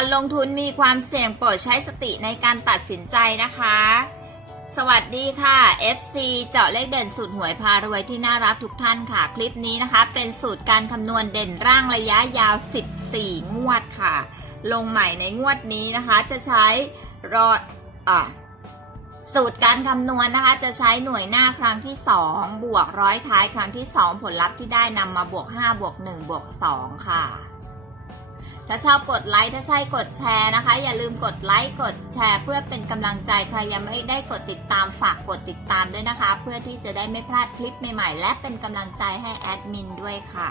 การลงทุนมีความเสี่ยงโปรดใช้สติในการตัดสินใจนะคะ สวัสดีค่ะ FC เจาะเลขเด่นสูตรหวยพารวยที่น่ารักทุกท่านค่ะ คลิปนี้นะคะ เป็นสูตรการคำนวณเด่นร่างระยะยาว 14 งวดค่ะ ลงใหม่ในงวดนี้นะคะ จะใช้รออะสูตรการคำนวณนะคะจะใช้หน่วยหน้าครั้งที่ 2 บวกร้อยท้ายครั้งที่ 2 ผลลัพธ์ที่ได้นำมาบวก 5 บวก 1 บวก 2 ค่ะ ถ้าชอบกดไลค์ถ้าใช่กดแชร์นะคะ อย่าลืมกดไลค์กดแชร์เพื่อเป็นกำลังใจใครยังไม่ได้กดติดตามฝากกดติดตามด้วยนะคะ เพื่อที่จะได้ไม่พลาดคลิปใหม่ๆ และเป็นกำลังใจให้แอดมินด้วยค่ะ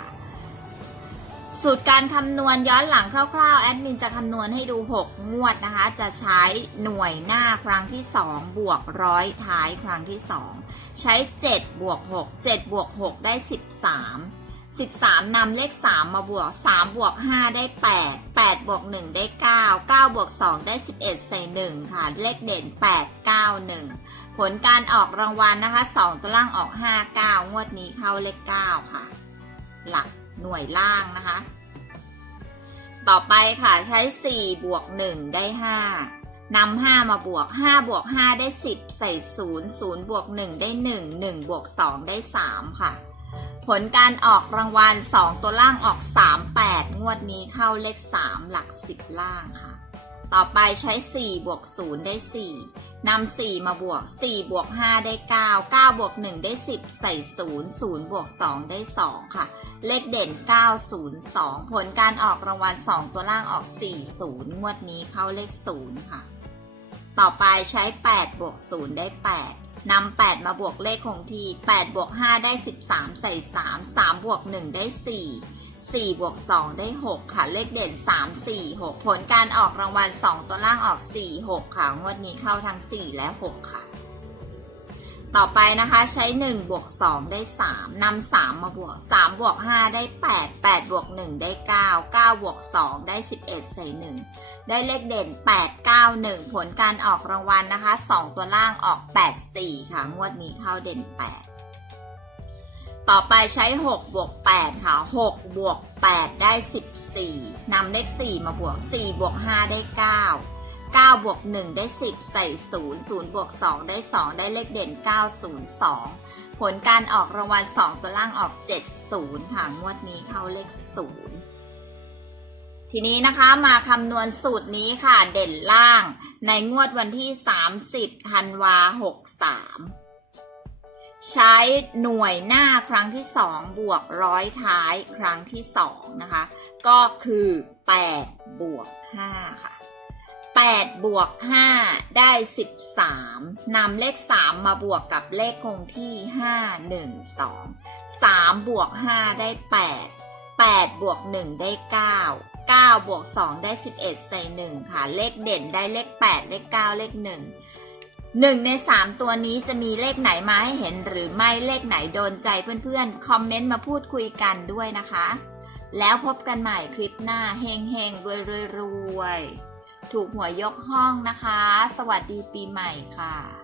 สูตรการคำนวณย้อนหลังคร่าวๆ แอดมินจะคำนวณให้ดู 6 งวดนะคะ จะใช้หน่วยหน้าครั้งที่ 2 บวกร้อยท้ายครั้งที่ 2 ใช้ 7 บวก 6 7 บวก 6 ได้ 13 13นำเลข 3 มาบวก 3 บวก 5 ได้ 8 8 บวก 1 ได้ 9 9 บวก 2 ได้ 11 ใส่ 1 ค่ะ เลขเด่น 8 9 1 ผลการออกรางวัลนะคะ 2 ตัวล่างออก 5 9 งวดนี้เข้าเลข 9 ค่ะ หลักหน่วยล่างนะคะ ต่อไปค่ะใช้ 4 บวก 1 ได้ 5นำ5มาบวก 5 บวก 5 ได้ 10 ใส่ 0 0 บวก 1 ได้ 1 1 บวก 2 ได้ 3 ค่ะ ผลการออกรางวัล 2 ตัวล่างออก 3 8 งวดนี้เข้าเลข 3 หลัก 10 ล่างค่ะ ต่อไปใช้ 4 บวก 0 ได้ 4นำ4 มาบวก 4 บวก 5 ได้ 9 9 บวก 1 ได้ 10 ใส่ 0 0 บวก 2 ได้ 2 ค่ะ เลขเด่น 902 ผลการออกรางวัล 2 ตัวล่างออก 40 งวดนี้เข้าเลข 0 ค่ะ ต่อไปใช้8บวก0ได้ 8นำ8มาบวกเลขคงที่8บวก5ได้ 13 ใส่3 3บวก1ได้ 4 4บวก2ได้ 6 ค่ะ เลขเด่น 3 4 6 ผลการออกรางวัล 2 ตัวล่างออก 4 6 ค่ะ งวดนี้เข้าทั้ง 4 และ 6 ค่ะ ต่อไปนะคะใช้1บวก2ได้ 3นำ3มาบวก3บวก5ได้ 8 8บวก1ได้ 9 9บวก2ได้ 11 ใส่ 1 ได้เลขเด่น 8 9 1 ผลการออกรางวัลนะคะ 2 ตัวล่างออก 8 4 ค่ะ งวดนี้เข้าเด่น 8 ต่อไปใช้ 6 บวก 8 ค่ะ 6 บวก 8 ได้ 14นำเลข 4 มาบวก 4 บวก 5 ได้ 9 9 บวก 1 ได้ 10 ใส่ 0 0 บวก 2 ได้ 2 ได้เลขเด่น 902 ผลการออกรางวัล 2 ตัวล่างออก 70 ค่ะ งวดนี้เข้าเลข 0 ทีนี้นะคะมาคำนวณสูตรนี้ค่ะ เด่นล่าง ในงวดวันที่ 30ธันวา 63 ใช้หน่วยหน้าครั้งที่ 2 บวกร้อยท้ายครั้งที่ 2 นะคะ ก็คือ 8 บวก 5 ค่ะ 8 บวก 5 ได้ 13 นำเลข 3 มาบวกกับเลขคงที่ 5 1 2 3 บวก 5 ได้ 8 8 บวก 1 ได้ 9 9 บวก 2 ได้ 11 ใส่ 1 ค่ะ เลขเด่นได้เลข 8 เลข 9 เลข1หนึ่งในสามตัวนี้จะมีเลขไหนมาให้เห็นหรือไม่เลขไหนโดนใจเพื่อนๆ คอมเมนต์มาพูดคุยกันด้วยนะคะ แล้วพบกันใหม่คลิปหน้า เฮงเฮงรวยรวยรวย ถูกหวยยกห้องนะคะ สวัสดีปีใหม่ค่ะ